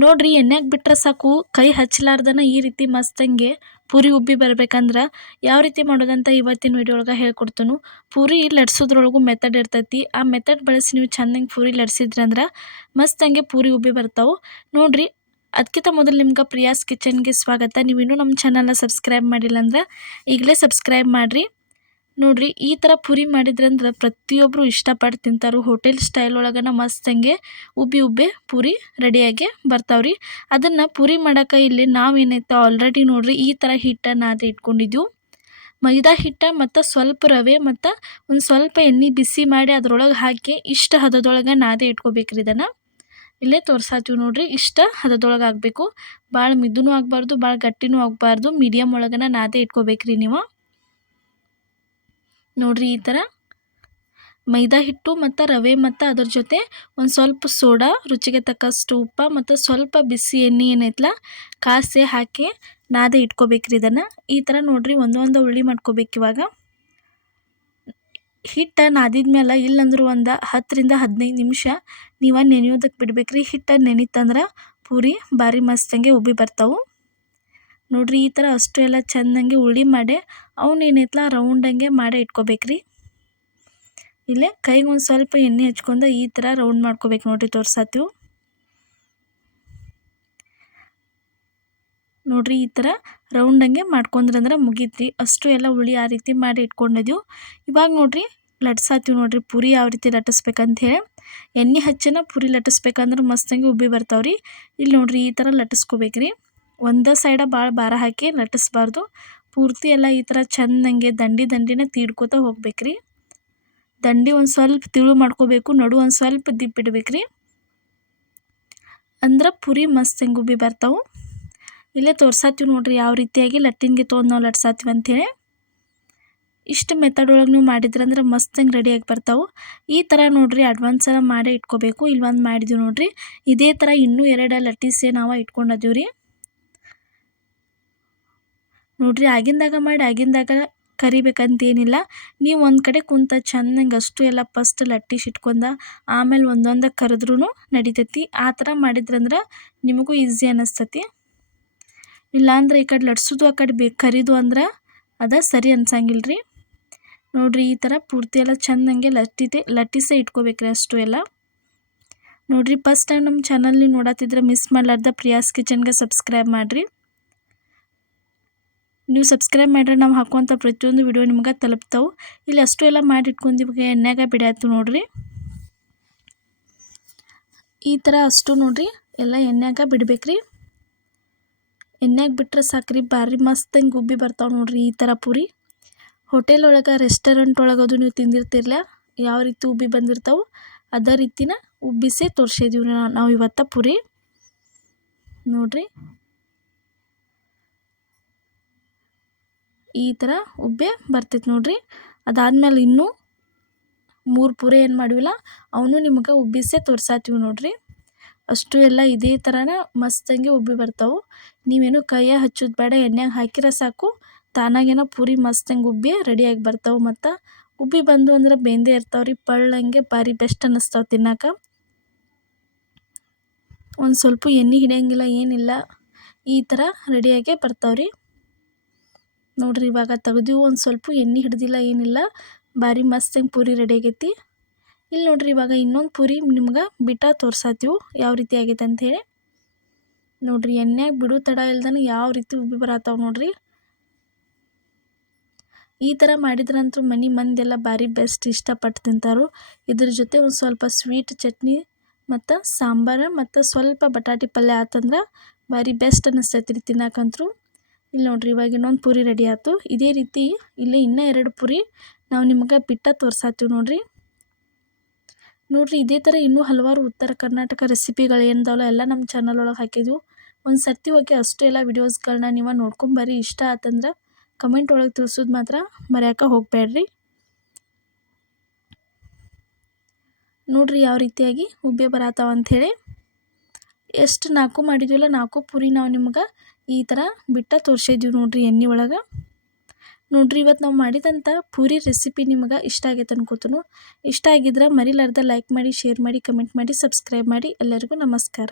ನೋಡ್ರಿ ಎಣ್ಣೆಗೆ ಬಿಟ್ರೆ ಸಾಕು ಕೈ ಹಚ್ಚಲಾರ್ದನ ಈ ರೀತಿ ಮಸ್ತಂಗೆ ಪೂರಿ ಉಬ್ಬಿ ಬರ್ಬೇಕಂದ್ರೆ ಯಾವ ರೀತಿ ಮಾಡೋದಂತ ಇವತ್ತಿನ ವಿಡಿಯೋ ಒಳಗೆ ಹೇಳ್ಕೊಡ್ತೇನೆ. ಪೂರಿ ಲಟ್ಸೋದ್ರೊಳಗೂ ಮೆಥಡ್ ಇರ್ತೈತಿ. ಆ ಮೆಥಡ್ ಬಳಸಿ ನೀವು ಚೆಂದಂಗೆ ಪೂರಿ ಲಟ್ಸಿದ್ರಂದ್ರೆ ಮಸ್ತಂಗೆ ಪೂರಿ ಉಬ್ಬಿ ಬರ್ತಾವೆ ನೋಡ್ರಿ. ಅದಕ್ಕಿಂತ ಮೊದಲು ನಿಮ್ಗೆ ಪ್ರಿಯಾಸ್ ಕಿಚನ್ಗೆ ಸ್ವಾಗತ. ನೀವು ಇನ್ನೂ ನಮ್ಮ ಚಾನಲ್ನ ಸಬ್ಸ್ಕ್ರೈಬ್ ಮಾಡಿಲ್ಲ ಅಂದ್ರೆ ಈಗಲೇ ಸಬ್ಸ್ಕ್ರೈಬ್ ಮಾಡಿರಿ. ನೋಡ್ರಿ ಈ ಥರ ಪೂರಿ ಮಾಡಿದ್ರಂದ್ರೆ ಪ್ರತಿಯೊಬ್ಬರು ಇಷ್ಟಪಟ್ಟು ತಿಂತಾರೆ. ಹೋಟೆಲ್ ಸ್ಟೈಲ್ ಒಳಗನ ಮಸ್ತಂಗೆ ಉಬ್ಬಿ ಪೂರಿ ರೆಡಿಯಾಗಿ ಬರ್ತಾವ್ರಿ. ಅದನ್ನು ಪೂರಿ ಮಾಡೋಕೆ ಇಲ್ಲಿ ನಾವೇನೈತೆ ಆಲ್ರೆಡಿ ನೋಡ್ರಿ ಈ ಥರ ಹಿಟ್ಟನ್ನು ನಾದಿ ಇಟ್ಕೊಂಡಿದ್ದೀವಿ. ಮೈದಾ ಹಿಟ್ಟು ಮತ್ತು ಸ್ವಲ್ಪ ರವೆ ಮತ್ತು ಒಂದು ಸ್ವಲ್ಪ ಎಣ್ಣೆ ಬಿಸಿ ಮಾಡಿ ಅದರೊಳಗೆ ಹಾಕಿ ಇಷ್ಟು ಹದದೊಳಗೆ ನಾದಿ ಇಟ್ಕೋಬೇಕ್ರಿ. ಇದನ್ನು ಇಲ್ಲೇ ತೋರ್ಸಾತೀವಿ ನೋಡ್ರಿ. ಇಷ್ಟ ಹದದೊಳಗೆ ಆಗಬೇಕು. ಭಾಳ ಮಿದ್ದುನೂ ಆಗಬಾರ್ದು, ಭಾಳ ಗಟ್ಟಿನೂ ಆಗಬಾರ್ದು. ಮೀಡಿಯಮ್ ಒಳಗನ ನಾದಿ ಇಟ್ಕೋಬೇಕ್ರಿ ನೀವು. ನೋಡ್ರಿ ಈ ಥರ ಮೈದಾ ಹಿಟ್ಟು ಮತ್ತು ರವೆ ಮತ್ತು ಅದ್ರ ಜೊತೆ ಒಂದು ಸ್ವಲ್ಪ ಸೋಡಾ, ರುಚಿಗೆ ತಕ್ಕಷ್ಟು ಉಪ್ಪು ಮತ್ತು ಸ್ವಲ್ಪ ಬಿಸಿ ಎಣ್ಣೆ ಏನೈತಲ್ಲ ಕಾಸಿ ಹಾಕಿ ನಾದಿ ಇಟ್ಕೋಬೇಕ್ರಿ. ಇದನ್ನು ಈ ಥರ ನೋಡ್ರಿ ಒಂದೊಂದು ಉಳ್ಳಿ ಮಾಡ್ಕೋಬೇಕು. ಇವಾಗ ಹಿಟ್ಟು ನಾದಿದ್ಮೇಲೆ ಇಲ್ಲಂದ್ರೂ ಒಂದು 10ರಿಂದ 15 ನಿಮಿಷ ನೀವು ನೆನೆಯೋದಕ್ಕೆ ಬಿಡ್ಬೇಕ್ರಿ. ಹಿಟ್ಟು ನೆನಿತಂದ್ರೆ ಪೂರಿ ಭಾರಿ ಮಸ್ತಂಗೆ ಉಬ್ಬಿ ಬರ್ತಾವೆ ನೋಡ್ರಿ. ಈ ಥರ ಅಷ್ಟು ಎಲ್ಲ ಚೆಂದಂಗೆ ಉಳ್ಳಿ ಮಾಡಿ ಅವನೇನೈತಲ್ಲ ರೌಂಡಂಗೆ ಮಾಡಿ ಇಟ್ಕೋಬೇಕ್ರಿ. ಇಲ್ಲೇ ಕೈಗೆ ಒಂದು ಸ್ವಲ್ಪ ಎಣ್ಣೆ ಹಚ್ಕೊಂಡು ಈ ಥರ ರೌಂಡ್ ಮಾಡ್ಕೋಬೇಕು ನೋಡ್ರಿ. ತೋರ್ಸಾತೀವಿ ನೋಡ್ರಿ. ಈ ಥರ ರೌಂಡಂಗೆ ಮಾಡ್ಕೊಂಡ್ರಂದ್ರೆ ಮುಗೀತ್ರಿ. ಅಷ್ಟು ಎಲ್ಲ ಉಳ್ಳಿ ಆ ರೀತಿ ಮಾಡಿ ಇಟ್ಕೊಂಡಿದ್ದೀವಿ. ಇವಾಗ ನೋಡ್ರಿ ಲಟ್ಸಾತೀವಿ ನೋಡ್ರಿ. ಪೂರಿ ಯಾವ ರೀತಿ ಲಟ್ಟಿಸ್ಬೇಕಂತ ಹೇಳಿ ಎಣ್ಣೆ ಹಚ್ಚನ ಪೂರಿ ಲಟ್ಟಿಸ್ಬೇಕಂದ್ರೆ ಮಸ್ತಂಗೆ ಉಬ್ಬಿ ಬರ್ತಾವ್ರಿ. ಇಲ್ಲಿ ನೋಡ್ರಿ ಈ ಥರ ಲಟ್ಟಿಸ್ಕೋಬೇಕ್ರಿ. ಒಂದೇ ಸೈಡ ಭಾಳ ಭಾರ ಹಾಕಿ ಲಟ್ಟಿಸ್ಬಾರ್ದು. ಪೂರ್ತಿ ಎಲ್ಲ ಈ ಥರ ಚೆಂದಂಗೆ ದಂಡಿನ ತೀಡ್ಕೋತ ಹೋಗ್ಬೇಕ್ರಿ. ದಂಡಿ ಒಂದು ಸ್ವಲ್ಪ ತಿಳು ಮಾಡ್ಕೋಬೇಕು. ನಡು ಒಂದು ಸ್ವಲ್ಪ ದಿಪ್ಪಿಡ್ಬೇಕ್ರಿ. ಅಂದ್ರೆ ಪೂರಿ ಮಸ್ತಂಗೆ ಉಬ್ಬಿ ಬರ್ತಾವೆ. ಇಲ್ಲೇ ತೋರ್ಸಾತೀವಿ ನೋಡ್ರಿ ಯಾವ ರೀತಿಯಾಗಿ ಲಟ್ಟಿನ್ಗೆ ತೊಗೊಂಡು ನಾವು ಲಟ್ಸಾತೀವಿ ಅಂಥೇಳಿ. ಇಷ್ಟು ಮೆಥಡ್ ಒಳಗೆ ನೀವು ಮಾಡಿದ್ರಂದ್ರೆ ಮಸ್ತಂಗೆ ರೆಡಿಯಾಗಿ ಬರ್ತಾವೆ. ಈ ಥರ ನೋಡ್ರಿ ಅಡ್ವಾನ್ಸ್ ಎಲ್ಲ ಮಾಡೇ ಇಟ್ಕೋಬೇಕು. ಇಲ್ಲಿ ಒಂದು ಮಾಡಿದ್ದೀವಿ ನೋಡ್ರಿ. ಇದೇ ಥರ ಇನ್ನೂ 2 ಲಟ್ಟಿಸಿ ನಾವು ಇಟ್ಕೊಂಡಿದ್ದೀವಿ ರೀ. ನೋಡ್ರಿ ಆಗಿಂದಾಗ ಮಾಡಿ ಆಗಿಂದಾಗ ಕರಿಬೇಕಂತೇನಿಲ್ಲ. ನೀವು ಒಂದು ಕಡೆ ಕುಂತ ಚೆಂದಂಗೆ ಅಷ್ಟು ಎಲ್ಲ ಫಸ್ಟ್ ಲಟ್ಟಿಸಿ ಇಟ್ಕೊಂಡ ಆಮೇಲೆ ಒಂದೊಂದು ಕರೆದ್ರೂ ನಡಿತೈತಿ. ಆ ಥರ ಮಾಡಿದ್ರಂದ್ರೆ ನಿಮಗೂ ಈಸಿ ಅನ್ನಿಸ್ತೈತಿ. ಇಲ್ಲಾಂದ್ರೆ ಈ ಕಡೆ ಲಟ್ಸೋದು ಆ ಕಡೆ ಕರಿದು ಅಂದ್ರೆ ಅದು ಸರಿ ಅನ್ಸಂಗಿಲ್ಲ ರೀ. ನೋಡ್ರಿ ಈ ಥರ ಪೂರ್ತಿ ಎಲ್ಲ ಚೆಂದಂಗೆ ಲಟ್ಟಿಸೇ ಇಟ್ಕೋಬೇಕ್ರಿ ಅಷ್ಟು ಎಲ್ಲ. ನೋಡ್ರಿ ಫಸ್ಟ್ ಟೈಮ್ ನಮ್ಮ ಚಾನಲ್ ನೀವು ನೋಡತ್ತಿದ್ರೆ ಮಿಸ್ ಮಾಡಲಾರ್ದ ಪ್ರಿಯಾಸ್ ಕಿಚನ್ಗೆ ಸಬ್ಸ್ಕ್ರೈಬ್ ಮಾಡಿರಿ. ನೀವು ಸಬ್ಸ್ಕ್ರೈಬ್ ಮಾಡಿದ್ರೆ ನಾವು ಹಾಕುವಂಥ ಪ್ರತಿಯೊಂದು ವಿಡಿಯೋ ನಿಮ್ಗೆ ತಲುಪ್ತಾವೆ. ಇಲ್ಲಿ ಅಷ್ಟು ಎಲ್ಲ ಮಾಡಿ ಇಟ್ಕೊಂಡಿವಾಗ ಎಣ್ಣೆಗೆ ಬಿಡಾಯ್ತು ನೋಡ್ರಿ. ಈ ಥರ ಅಷ್ಟು ನೋಡ್ರಿ ಎಲ್ಲ ಎಣ್ಣೆಗೆ ಬಿಡ್ಬೇಕ್ರಿ. ಎಣ್ಣೆಗೆ ಬಿಟ್ರೆ ಸಾಕ್ರಿ ಭಾರಿ ಮಸ್ತಂಗೆ ಉಬ್ಬಿ ಬರ್ತಾವೆ ನೋಡ್ರಿ. ಈ ಥರ ಪೂರಿ ಹೋಟೆಲ್ ಒಳಗೆ ರೆಸ್ಟೋರೆಂಟ್ ಒಳಗದು ನೀವು ತಿಂದಿರ್ತಿರ್ಲ ಯಾವ ರೀತಿ ಉಬ್ಬಿ ಬಂದಿರ್ತಾವೆ ಅದೇ ರೀತಿನ ಉಬ್ಬಿಸೇ ತೋರಿಸಿದ್ದೀವಿ ನಾವು ಇವತ್ತು ಪೂರಿ ನೋಡ್ರಿ. ಈ ಥರ ಉಬ್ಬೆ ಬರ್ತೈತೆ ನೋಡ್ರಿ. ಅದಾದಮೇಲೆ ಇನ್ನೂ 3 ಪೂರಿ ಏನು ಮಾಡಿವಿಲ್ಲ ಅವನು ನಿಮ್ಗೆ ಉಬ್ಬಿಸೇ ತೋರ್ಸಾತೀವಿ ನೋಡ್ರಿ. ಅಷ್ಟು ಎಲ್ಲ ಇದೇ ಥರನ ಮಸ್ತಂಗೆ ಉಬ್ಬಿ ಬರ್ತಾವೆ. ನೀವೇನು ಕೈಯ ಹಚ್ಚೋದು ಬೇಡ, ಎಣ್ಣೆಗೆ ಹಾಕಿರ ಸಾಕು ತಾನಾಗೇನೋ ಪೂರಿ ಮಸ್ತಂಗೆ ಉಬ್ಬಿ ರೆಡಿಯಾಗಿ ಬರ್ತಾವೆ. ಮತ್ತು ಉಬ್ಬಿ ಬಂದು ಅಂದ್ರೆ ಬೆಂದೇ ಇರ್ತಾವ್ರಿ. ಪಳ್ಳಂಗೆ ಭಾರಿ ಬೆಸ್ಟ್ ಅನ್ನಿಸ್ತಾವೆ ತಿನ್ನೋಕೆ. ಒಂದು ಸ್ವಲ್ಪ ಎಣ್ಣೆ ಹಿಡಿಯಂಗಿಲ್ಲ ಏನಿಲ್ಲ, ಈ ಥರ ರೆಡಿಯಾಗೇ ಬರ್ತಾವ್ರಿ ನೋಡ್ರಿ. ಇವಾಗ ತೆಗ್ದು ಒಂದು ಸ್ವಲ್ಪ ಎಣ್ಣೆ ಹಿಡ್ದಿಲ್ಲ ಏನಿಲ್ಲ, ಭಾರಿ ಮಸ್ತಂಗೆ ಪೂರಿ ರೆಡಿ ಆಗೈತಿ. ಇಲ್ಲಿ ನೋಡ್ರಿ ಇವಾಗ ಇನ್ನೊಂದು ಪೂರಿ ನಿಮ್ಗೆ ಬಿಟ್ಟ ತೋರ್ಸಾತೀವಿ ಯಾವ ರೀತಿ ಆಗೈತೆ ಅಂಥೇಳಿ. ನೋಡ್ರಿ ಎಣ್ಣೆಗೆ ಬಿಡು ತಡ ಇಲ್ದನ ಯಾವ ರೀತಿ ಉಬ್ಬಿ ಬರತ್ತಾವೆ ನೋಡ್ರಿ. ಈ ಥರ ಮಾಡಿದ್ರಂತೂ ಮನೆ ಮಂದೆಲ್ಲ ಭಾರಿ ಬೆಸ್ಟ್ ಇಷ್ಟಪಟ್ಟು ತಿಂತಾರೋ. ಇದ್ರ ಜೊತೆ ಒಂದು ಸ್ವಲ್ಪ ಸ್ವೀಟ್ ಚಟ್ನಿ ಮತ್ತು ಸಾಂಬಾರು ಮತ್ತು ಸ್ವಲ್ಪ ಬಟಾಟಿ ಪಲ್ಯ ಆತಂದ್ರೆ ಭಾರಿ ಬೆಸ್ಟ್ ಅನ್ನಿಸ್ತೈತಿ ರೀ ತಿನ್ನಕ್ಕಂತೂ. ಇಲ್ಲಿ ನೋಡ್ರಿ ಇವಾಗ ಇನ್ನೊಂದು ಪೂರಿ ರೆಡಿ ಆಯ್ತು. ಇದೇ ರೀತಿ ಇಲ್ಲೇ ಇನ್ನೂ 2 ಪೂರಿ ನಾವು ನಿಮ್ಗೆ ಬಿಟ್ಟ ತೋರ್ಸಾತೀವಿ ನೋಡ್ರಿ. ಇದೇ ಥರ ಇನ್ನೂ ಹಲವಾರು ಉತ್ತರ ಕರ್ನಾಟಕ ರೆಸಿಪಿಗಳು ಏನಿದಾವಲ್ಲ ಎಲ್ಲ ನಮ್ಮ ಚಾನಲ್ ಒಳಗೆ ಹಾಕಿದ್ವು. ಒಂದು ಸರ್ತಿ ಹೋಗಿ ಅಷ್ಟು ಎಲ್ಲ ವಿಡಿಯೋಸ್ಗಳನ್ನ ನೀವು ನೋಡ್ಕೊಂಬರ್ರಿ. ಇಷ್ಟ ಆತಂದ್ರೆ ಕಮೆಂಟ್ ಒಳಗೆ ತಿಳಿಸೋದು ಮಾತ್ರ ಮರೆಯೋಕೆ ಹೋಗಬೇಡ್ರಿ. ನೋಡ್ರಿ ಯಾವ ರೀತಿಯಾಗಿ ಉಬ್ಬೆ ಬರತ್ತಾವ ಅಂಥೇಳಿ. ಎಷ್ಟು 4 ಮಾಡಿದ್ವಲ್ಲ 4 ಪೂರಿ ನಾವು ನಿಮ್ಗೆ ಈ ಥರ ಬಿಟ್ಟ ತೋರಿಸಿದ್ದೀವಿ ನೋಡ್ರಿ ಎಣ್ಣೆ ಒಳಗೆ. ನೋಡ್ರಿ ಇವತ್ತು ನಾವು ಮಾಡಿದಂಥ ಪೂರಿ ರೆಸಿಪಿ ನಿಮಗೆ ಇಷ್ಟ ಆಗೈತೆ ಅನ್ಕೋತನು. ಇಷ್ಟ ಆಗಿದ್ರೆ ಮರಿಲಾರ್ದ ಲೈಕ್ ಮಾಡಿ, ಶೇರ್ ಮಾಡಿ, ಕಮೆಂಟ್ ಮಾಡಿ, ಸಬ್ಸ್ಕ್ರೈಬ್ ಮಾಡಿ. ಎಲ್ಲರಿಗೂ ನಮಸ್ಕಾರ.